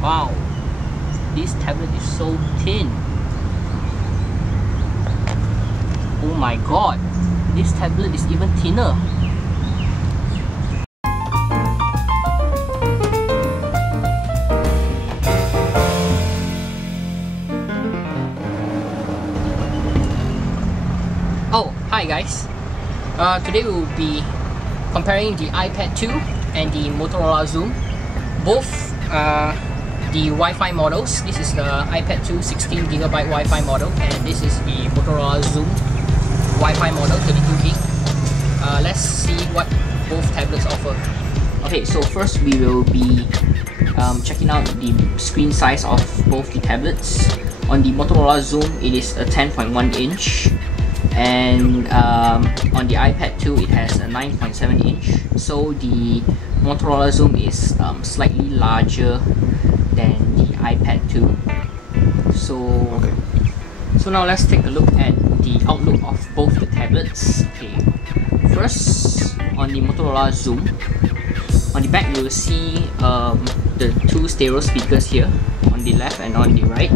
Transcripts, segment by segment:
Wow, this tablet is so thin. Oh my god, this tablet is even thinner. Oh, hi guys. Today we will be comparing the iPad 2 and the Motorola Xoom. Both the Wi-Fi models. This is the iPad 2 16GB Wi-Fi model, and this is the Motorola Xoom Wi-Fi model 32GB. Let's see what both tablets offer. Okay, so first we will be checking out the screen size of both the tablets. On the Motorola Xoom, it is a 10.1 inch, and on the iPad 2 it has a 9.7 inch. So the Motorola Xoom is slightly larger than the iPad 2. So now let's take a look at the outlook of both the tablets. Okay, first on the Motorola Xoom, on the back you will see the two stereo speakers here on the left and on the right,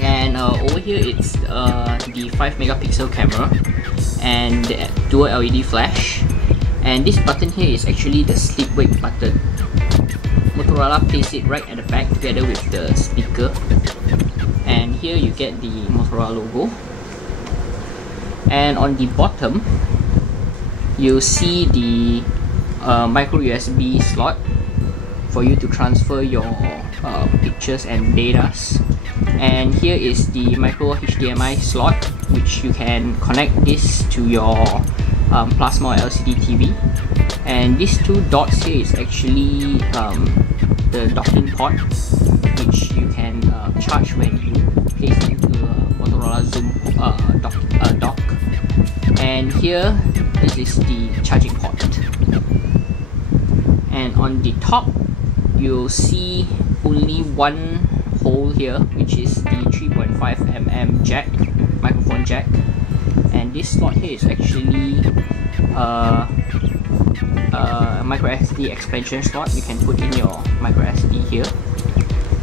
and over here it's the 5 megapixel camera and the dual LED flash. And this button here is actually the sleep wake button. Motorola placed it right at the back together with the speaker, and here you get the Motorola logo. And on the bottom you'll see the micro USB slot for you to transfer your pictures and datas. And here is the micro HDMI slot, which you can connect this to your plasma or LCD TV. And these two dots here is actually the docking port, which you can charge when you place it into a Motorola Xoom dock. And here, this is the charging port. And on the top, you'll see only one hole here, which is the 3.5mm jack, microphone jack. And this slot here is actually a micro SD expansion slot. You can put in your micro SD here.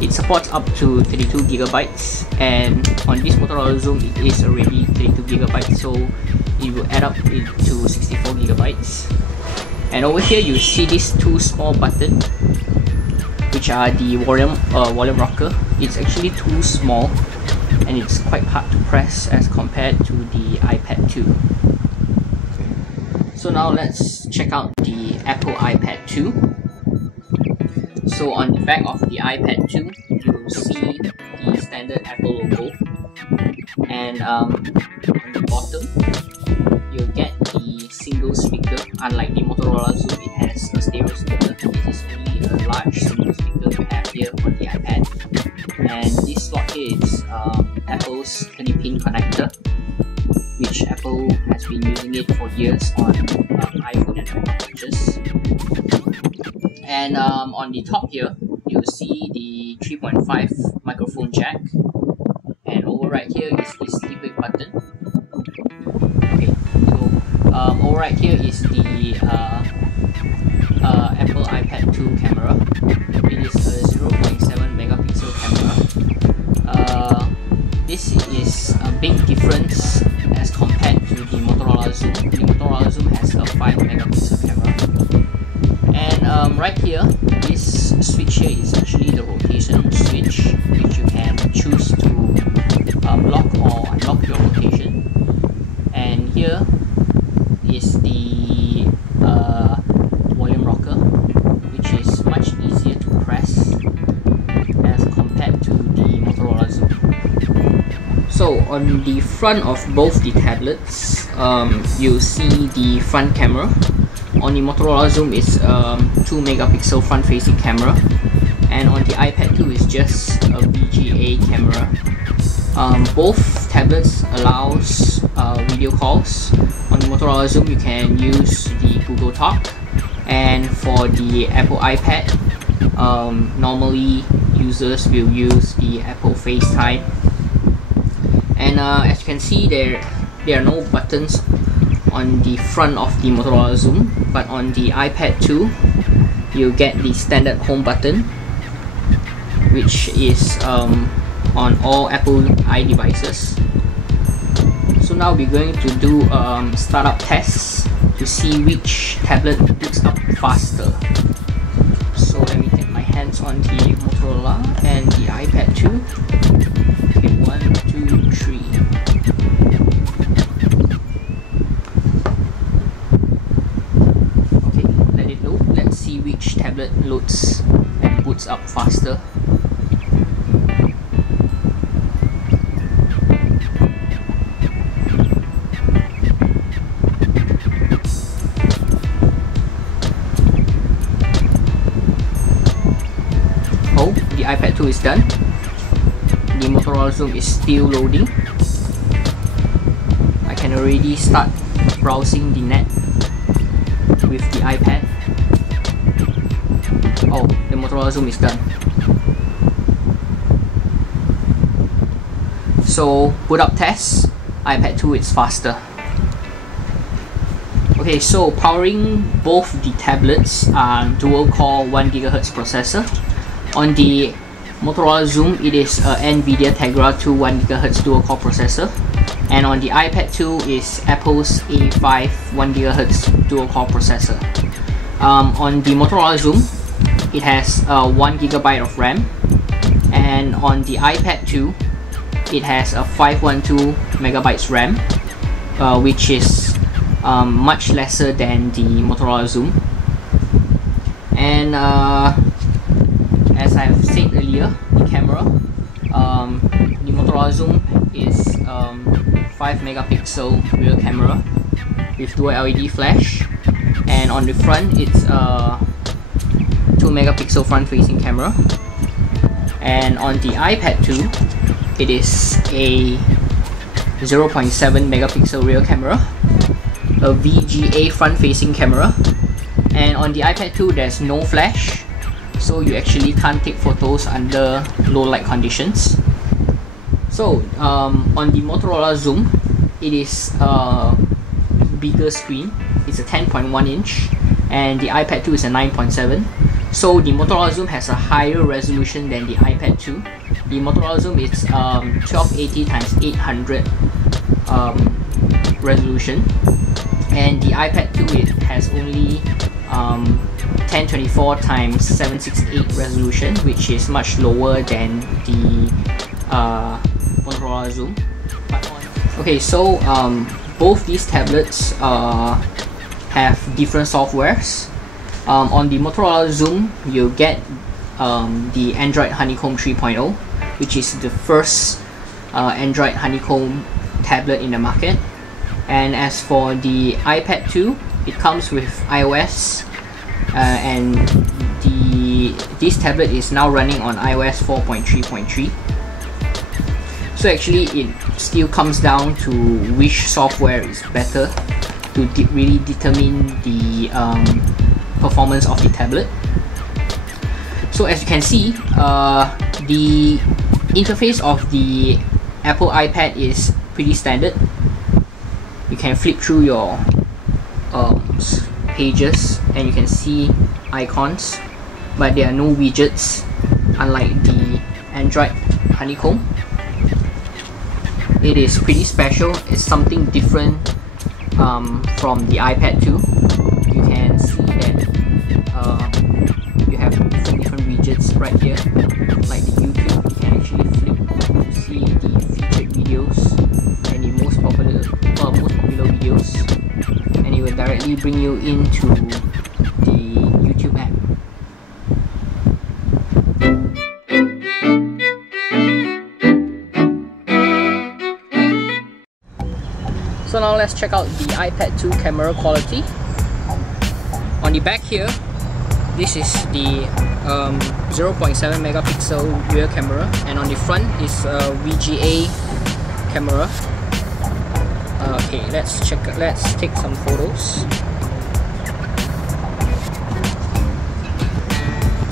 It supports up to 32GB, and on this Motorola Xoom it is already 32GB, so it will add up to 64GB. And over here you see these two small buttons, which are the volume rocker. It's actually too small and it's quite hard to press as compared to the iPad 2. So now let's check out the Apple iPad 2. So on the back of the iPad 2, you'll see the standard Apple logo, and on the bottom you'll get the single speaker. Unlike the Motorola Xoom, it has a stereo speaker. This is only a large single speaker you have here on the iPad. And this slot here is Apple's 20-pin connector, which Apple has been using it for years on iPhone and Apple Watches. And on the top here, you'll see the 3.5 microphone jack, and over right here is the sleep wake button. Okay, so over right here is the Apple iPad 2 camera. It is a 0.7 megapixel camera. This is a big difference as compared to the Motorola Xoom. The Motorola Xoom has a 5 megapixel camera. And right here, this switch here is actually the rotation switch, which you can choose to lock or unlock your rotation. And here is the volume rocker, which is much easier to press as compared to the Motorola Xoom. So on the front of both the tablets, you'll see the front camera. On the Motorola Xoom is 2 megapixel front facing camera, and on the iPad 2 is just a VGA camera. Both tablets allows video calls. On the Motorola Xoom you can use the Google Talk, and for the Apple iPad, normally users will use the Apple FaceTime. And as you can see, there are no buttons on the front of the Motorola Xoom, but on the iPad 2 you get the standard home button, which is on all Apple iDevices. So now we're going to do startup tests to see which tablet boots up faster. So let me get my hands on the Motorola and the iPad 2. Okay, 1, 2, 3. Okay, let it load. Let's see which tablet loads and boots up faster. The iPad 2 is done. The Motorola Xoom is still loading. I can already start browsing the net with the iPad. Oh, the Motorola Xoom is done. So, boot up test, iPad 2 is faster. Okay, so powering both the tablets are dual core 1 GHz processor. On the Motorola Xoom, it is a NVIDIA Tegra 2 1 GHz dual core processor, and on the iPad 2 is Apple's A5 1 GHz dual core processor. On the Motorola Xoom, it has 1 GB of RAM, and on the iPad 2, it has a 512 MB RAM, which is much lesser than the Motorola Xoom. And as I've said earlier, the camera, the Motorola Xoom is 5 megapixel rear camera with dual LED flash, and on the front it's a 2 megapixel front facing camera, and on the iPad 2 it is a 0.7 megapixel rear camera, a VGA front facing camera, and on the iPad 2 there's no flash, so you actually can't take photos under low light conditions. So on the Motorola Xoom, it is a bigger screen. It's a 10.1 inch, and the iPad 2 is a 9.7. So the Motorola Xoom has a higher resolution than the iPad 2. The Motorola Xoom is 1280 x 800 resolution, and the iPad 2 it has only 1024 x 768 resolution, which is much lower than the Motorola Xoom. Okay, so both these tablets have different softwares. On the Motorola Xoom, you get the Android Honeycomb 3.0, which is the first Android Honeycomb tablet in the market. And as for the iPad 2, it comes with iOS, and this tablet is now running on iOS 4.3.3. So actually it still comes down to which software is better to really determine the performance of the tablet. So as you can see, the interface of the Apple iPad is pretty standard. You can flip through your pages and you can see icons, but there are no widgets, unlike the Android Honeycomb. It is pretty special. It's something different from the iPad 2. You can see that you have different widgets right here, like the YouTube. You can actually flip to see the featured videos and the most popular videos, and it will directly bring you into the YouTube app. So now let's check out the iPad 2 camera quality. On the back here, this is the 0.7 megapixel rear camera, and on the front is a VGA camera. Okay, let's take some photos.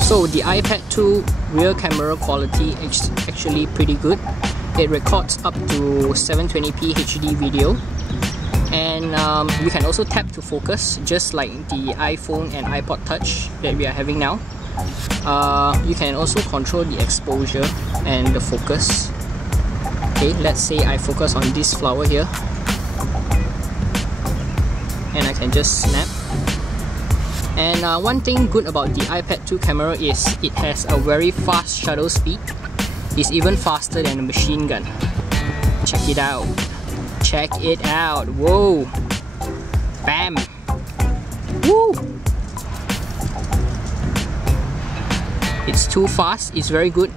So the iPad 2 rear camera quality is actually pretty good. It records up to 720p HD video, and you can also tap to focus, just like the iPhone and iPod Touch that we are having now. You can also control the exposure and the focus. Okay, let's say I focus on this flower here, and I can just snap. And one thing good about the iPad 2 camera is it has a very fast shutter speed. It's even faster than a machine gun. Check it out. Check it out. Whoa! Bam! Woo! It's too fast. It's very good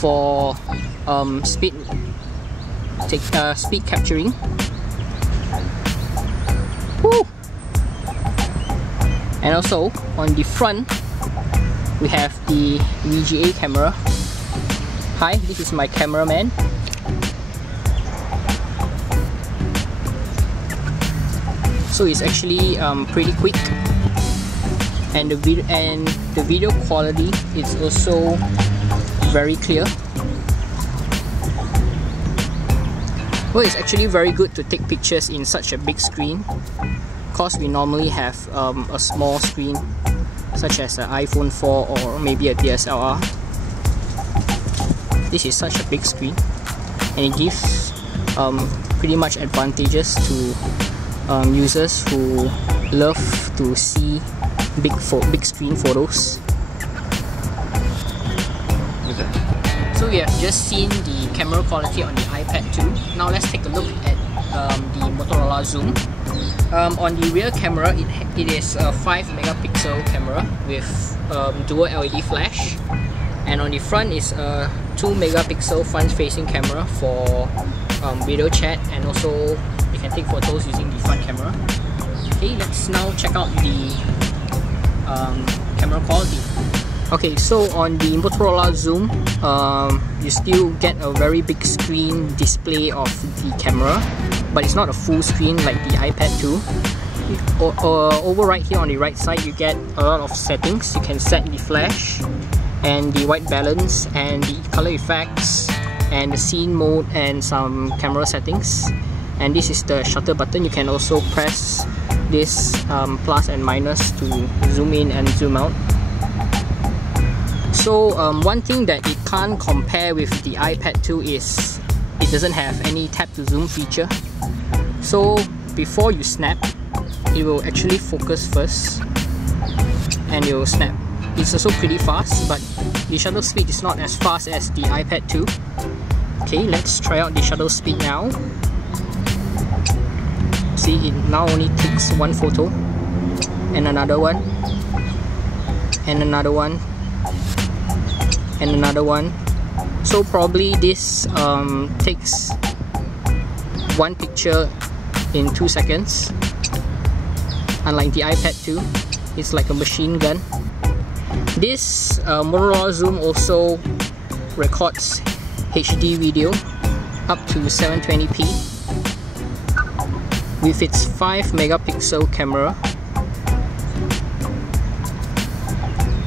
for speed capturing. Woo! And also on the front, we have the VGA camera. Hi, this is my cameraman. So it's actually pretty quick, and the video quality is also very clear. Well, it's actually very good to take pictures in such a big screen, because we normally have a small screen such as an iPhone 4 or maybe a DSLR. This is such a big screen, and it gives pretty much advantages to users who love to see big screen photos. Okay. So we have just seen the camera quality on the iPad 2. Now let's take a look at the Motorola Xoom. On the rear camera, it is a 5 megapixel camera with dual LED flash, and on the front is a 2 megapixel front-facing camera for video chat, and also you can take photos using the front camera. Okay, let's now check out the camera quality. Okay, so on the Motorola Xoom, you still get a very big screen display of the camera, but it's not a full screen like the iPad 2. Over right here on the right side, you get a lot of settings. You can set the flash and the white balance and the color effects and the scene mode and some camera settings. And this is the shutter button. You can also press this plus and minus to zoom in and zoom out. So one thing that it can't compare with the iPad 2 is it doesn't have any tap to zoom feature. So before you snap, it will actually focus first and it will snap. It's also pretty fast, but the shutter speed is not as fast as the iPad 2. Okay, let's try out the shutter speed now. See, it now only takes one photo, and another one, and another one, and another one. So probably this takes one picture in 2 seconds. Unlike the iPad 2, it's like a machine gun. This Motorola Xoom also records HD video up to 720p with its 5 megapixel camera.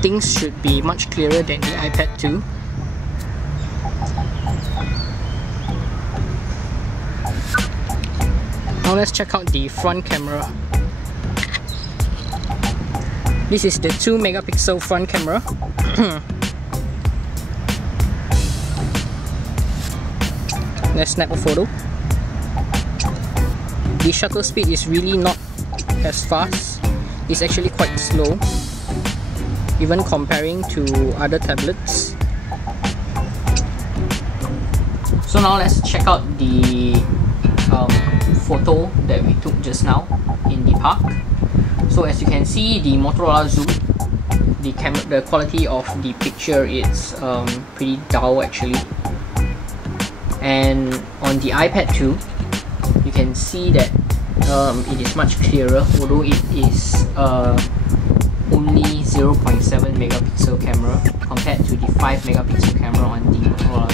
Things should be much clearer than the iPad 2. Now let's check out the front camera. This is the 2 megapixel front camera. Let's snap a photo. The shutter speed is really not as fast. It's actually quite slow, even comparing to other tablets. So now let's check out the photo that we took just now in the park. So as you can see, the Motorola Xoom, the quality of the picture is pretty dull actually. And on the iPad 2, you can see that it is much clearer, although it is only 0.7 megapixel camera compared to the 5 megapixel camera on the Motorola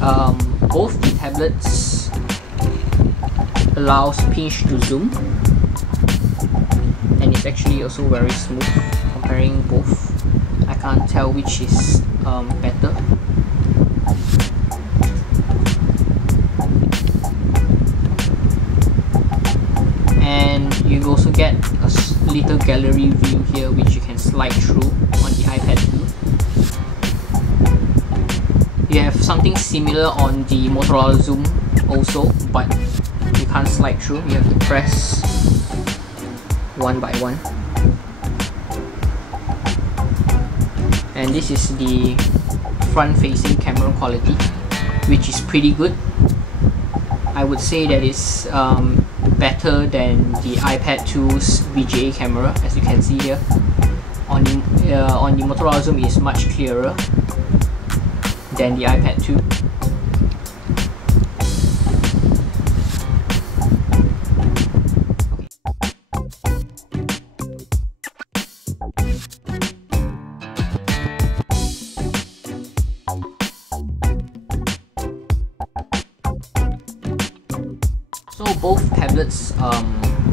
Xoom. Both the tablets allows pinch to zoom, and it's actually also very smooth. Comparing both, I can't tell which is better. And you also get a little gallery view here which you can slide through iPad 2. You have something similar on the Motorola Xoom also, but you can't slide through. You have to press one by one. And this is the front-facing camera quality, which is pretty good. I would say that it's better than the iPad 2's VGA camera, as you can see here. On the Motorola Xoom is much clearer than the iPad 2. So both tablets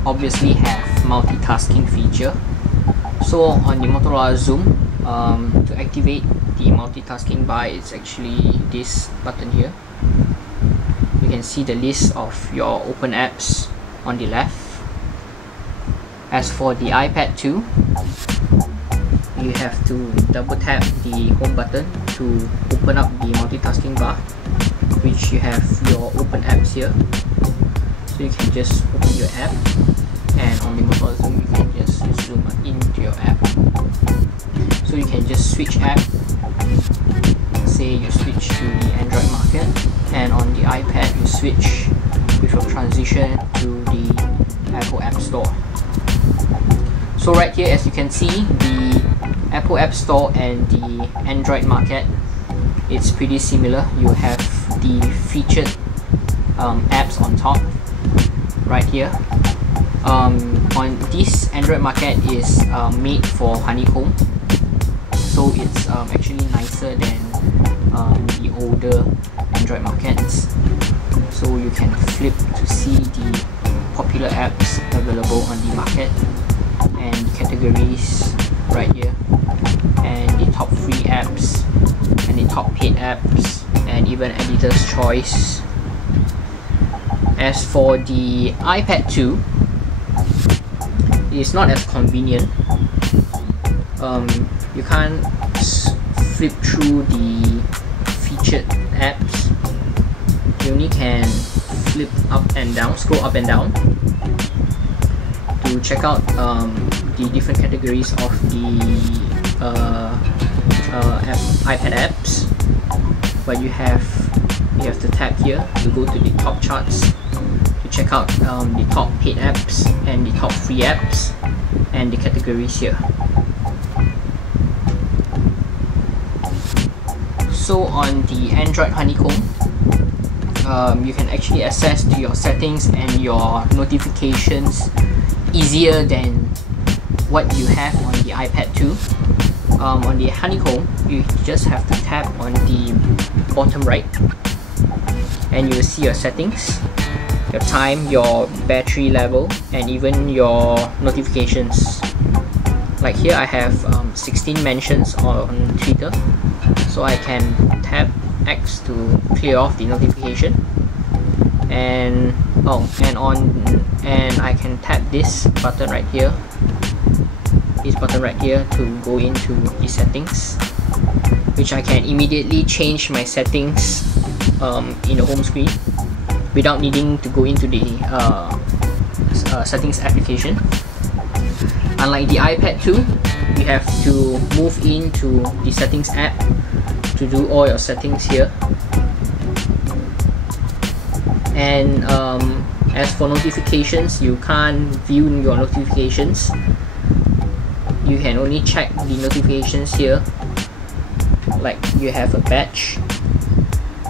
obviously have multitasking feature. So on the Motorola Xoom, to activate the multitasking bar, it's actually this button here. You can see the list of your open apps on the left. As for the iPad 2, you have to double tap the home button to open up the multitasking bar, which you have your open apps here. So you can just open your app, and on the Motorola Xoom you can just zoom into your app. So you can just switch app. Say you switch to the Android market, and on the iPad you switch with a transition to the Apple App Store. So right here, as you can see, the Apple App Store and the Android market, it's pretty similar. You have the featured apps on top right here. On this Android market is made for honeycomb, so it's actually nicer than the older Android markets. So you can flip to see the popular apps available on the market and categories right here, and the top free apps and the top paid apps, and even editor's choice. As for the iPad 2, it's not as convenient. You can't flip through the featured apps. You only can flip up and down, scroll up and down to check out the different categories of the iPad apps. But you have to tap here to go to the top charts to check out the top paid apps and the top free apps and the categories here. So on the Android honeycomb, you can actually access to your settings and your notifications easier than what you have on the iPad 2. On the honeycomb, you just have to tap on the bottom right, and you will see your settings, your time, your battery level, and even your notifications. Like here I have 16 mentions on Twitter, so I can tap X to clear off the notification, and I can tap this button right here, to go into the settings, which I can immediately change my settings in the home screen without needing to go into the settings application. Unlike the iPad 2, you have to move into the settings app to do all your settings here. And as for notifications, you can't view your notifications. You can only check the notifications here. Like you have a batch,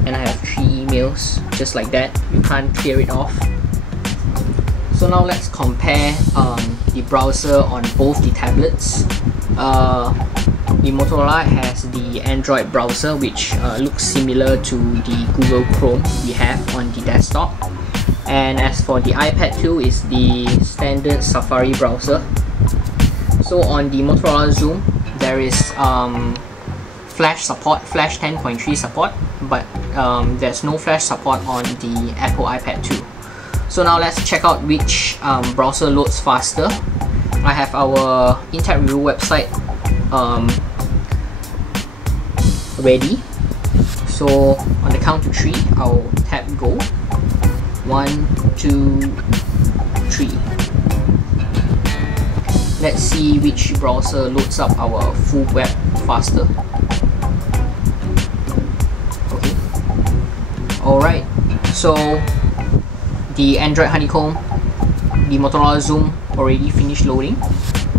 and I have 3 emails, just like that. You can't clear it off. So now let's compare the browser on both the tablets. The Motorola has the Android browser, which looks similar to the Google Chrome we have on the desktop. And as for the iPad 2, is the standard Safari browser. So on the Motorola Xoom, there is Flash support, Flash 10.3 support, but there's no Flash support on the Apple iPad 2. So now let's check out which browser loads faster. I have our IntechReview website ready. So on the count to 3, I'll tap go. 1, 2, 3. Let's see which browser loads up our full web faster. Okay. Alright, so the Android Honeycomb, the Motorola Xoom already finished loading,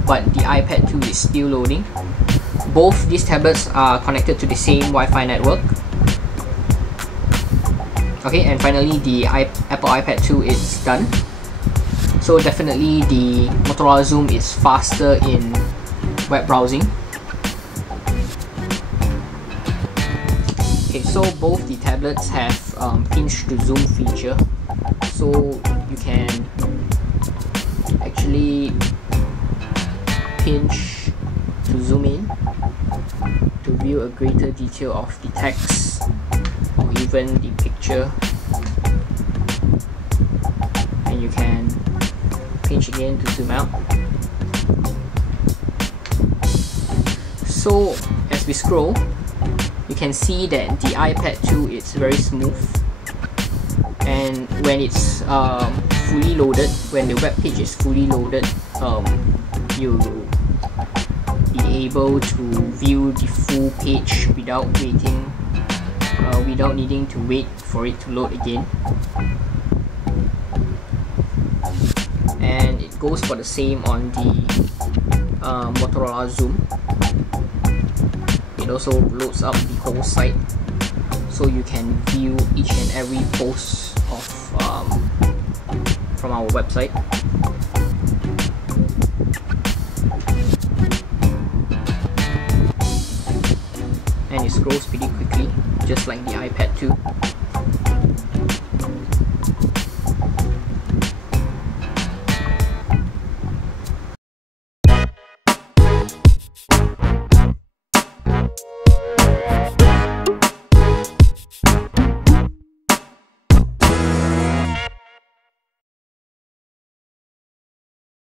but the iPad 2 is still loading. Both these tablets are connected to the same Wi-Fi network. Okay, and finally the Apple iPad 2 is done. So definitely the Motorola Xoom is faster in web browsing. Okay, so both the tablets have pinch to zoom feature, so you can actually pinch to zoom in to view a greater detail of the text or even the picture, and you can pinch again to zoom out. So as we scroll, you can see that the iPad 2 is very smooth, and when it's fully loaded, when the web page is fully loaded, you'll be able to view the full page without needing to wait for it to load again. And it goes for the same on the Motorola Xoom. It also loads up the whole site, so you can view each and every post of from our website. And it scrolls pretty quickly, just like the iPad 2.